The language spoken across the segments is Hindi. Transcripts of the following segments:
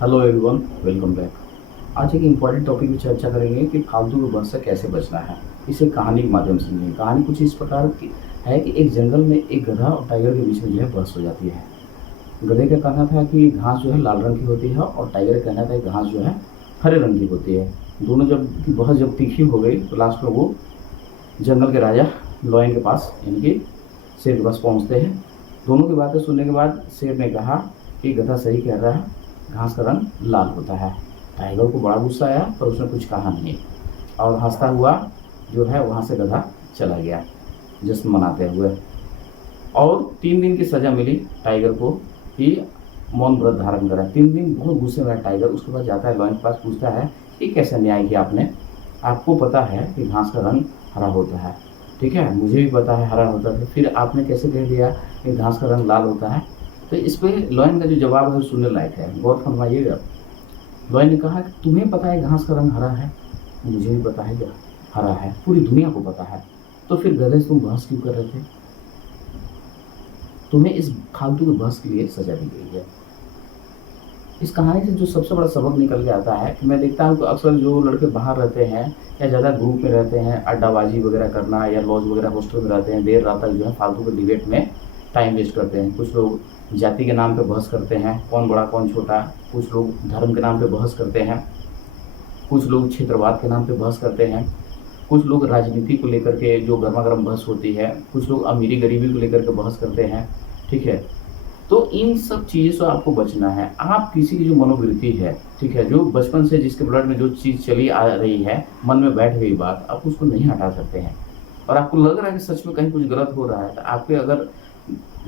Hello everyone, welcome back. आज एक इम्पॉर्टेंट टॉपिक की चर्चा करेंगे कि फालतू के बहस से कैसे बचना है। इसे कहानी के माध्यम से सुनिए। कहानी कुछ इस प्रकार की है कि एक जंगल में एक गधा और टाइगर के बीच में जो है बहस हो जाती है। गधे का कहना था कि घास जो है लाल रंग की होती है और टाइगर का कहना था कि घास जो है हरे रंग की होती है। दोनों जब तीखी हो गई तो लास्ट में वो जंगल के राजा लॉयन के पास यानी कि शेर के पास पहुंचते हैं। दोनों की बातें सुनने के बाद शेर ने कहा कि गधा सही कह रहा है, घास का रंग लाल होता है। टाइगर को बड़ा गुस्सा आया पर उसने कुछ कहा नहीं और हंसता हुआ जो है वहाँ से गधा चला गया जश्न मनाते हुए। और 3 दिन की सज़ा मिली टाइगर को कि मौन व्रत धारण करा। 3 दिन बहुत गुस्से में है टाइगर। उसके बाद जाता है लॉयन के पास, पूछता है कि कैसे न्याय किया आपने, आपको पता है कि घास का रंग हरा होता है, ठीक है, मुझे भी पता है हरा होता है, फिर आपने कैसे कह दिया कि घास का रंग लाल होता है। तो इस पे लॉयन का जो जवाब है सुनने लायक है, गौर फरमाइएगा। लॉयन ने कहा कि तुम्हें पता है घास का रंग हरा है, मुझे भी पता है कि हरा है, पूरी दुनिया को पता है, तो फिर गधे से तुम बहस क्यों कर रहे थे? तुम्हें इस फालतू की बहस के लिए सजा दी गई है। इस कहानी से जो सबसे बड़ा सबक निकल के आता है कि मैं देखता हूँ कि अक्सर जो लड़के बाहर रहते हैं या ज़्यादा ग्रुप में रहते हैं, अड्डाबाजी वगैरह करना या लॉज वगैरह हॉस्टल में रहते हैं, देर रात तक जो है फालतू के डिबेट में टाइम वेस्ट करते हैं। कुछ लोग जाति के नाम पे बहस करते हैं, कौन बड़ा कौन छोटा। कुछ लोग धर्म के नाम पे बहस करते हैं, कुछ लोग क्षेत्रवाद के नाम पे बहस करते हैं, कुछ लोग राजनीति को लेकर के जो गर्मा गर्म बहस होती है, कुछ लोग अमीरी गरीबी को लेकर के बहस करते हैं, ठीक है। तो इन सब चीज़ों से आपको बचना है। आप किसी की जो मनोवृत्ति है, ठीक है, जो बचपन से जिसके ब्लड में जो चीज़ चली आ रही है, मन में बैठ गई बात, आप उसको नहीं हटा सकते हैं। और आपको लग रहा है कि सच में कहीं कुछ गलत हो रहा है, तो आपके अगर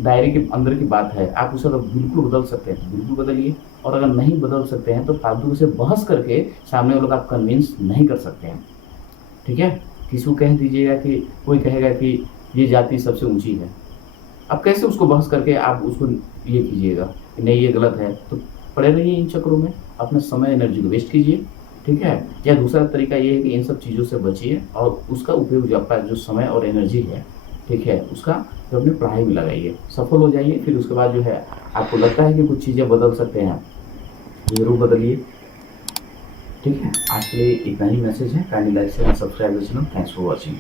दायरे के अंदर की बात है, आप उसे अगर बिल्कुल बदल सकते हैं तो बिल्कुल बदलिए। और अगर नहीं बदल सकते हैं तो फालतू से बहस करके सामने वालों को आप कन्विंस नहीं कर सकते हैं, ठीक है। किसी को कह दीजिएगा कि कोई कहेगा कि ये जाति सबसे ऊंची है, अब कैसे उसको बहस करके आप उसको ये कीजिएगा कि नहीं ये गलत है? तो पड़े रहिए इन चक्रों में, अपना समय एनर्जी को वेस्ट कीजिए, ठीक है। या दूसरा तरीका ये है कि इन सब चीज़ों से बचिए और उसका उपयोग जो आपका जो समय और एनर्जी है, ठीक है, उसका जो अपनी पढ़ाई में लगाइए, सफल हो जाइए। फिर उसके बाद जो है आपको लगता है कि कुछ चीज़ें बदल सकते हैं, जरूर बदलिए, ठीक है। आज के लिए इतना ही मैसेज है। Kindly like share subscribe channel. Thanks for watching.